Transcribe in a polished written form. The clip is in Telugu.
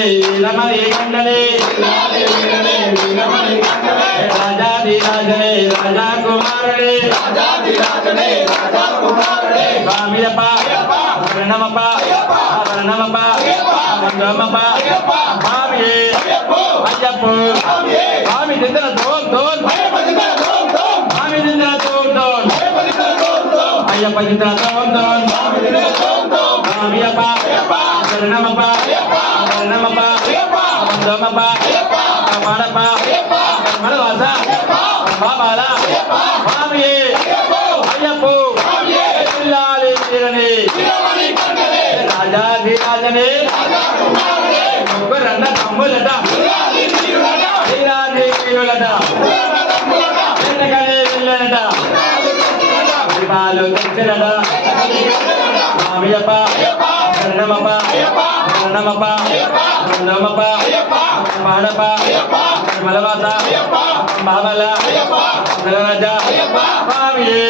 వీరమణి కండలే రాజాది రాజనే రాజా కుమారుడే స్వామియప్ప శరణమప్ప శరణమప్ప వందమప్ప స్వామియే అయ్యప్ప స్వామి దిందర దోన్ దోన్ స్వామి దిందర దోన్ దోన్ అయ్యప్ప దిందర దోన్ దోన్ స్వామియప్ప శరణమప్ప శరణమప్ప వందమప్ప కమడప్ప కమలవాస బాబాల స్వామియే అయ్యప్ప జిల్లాలి వీరని రాజాది రాజనే ముగ్గురన్న తమ్ములట వీరాది వీరులట వెనకనే వెళ్ళనట పరిపాలు తెచ్చలట స్వామియప్ప శరణమప్ప శరణమప్ప వందమప్ప కమడప్ప కమలవాస బాబాల రాజా స్వామియే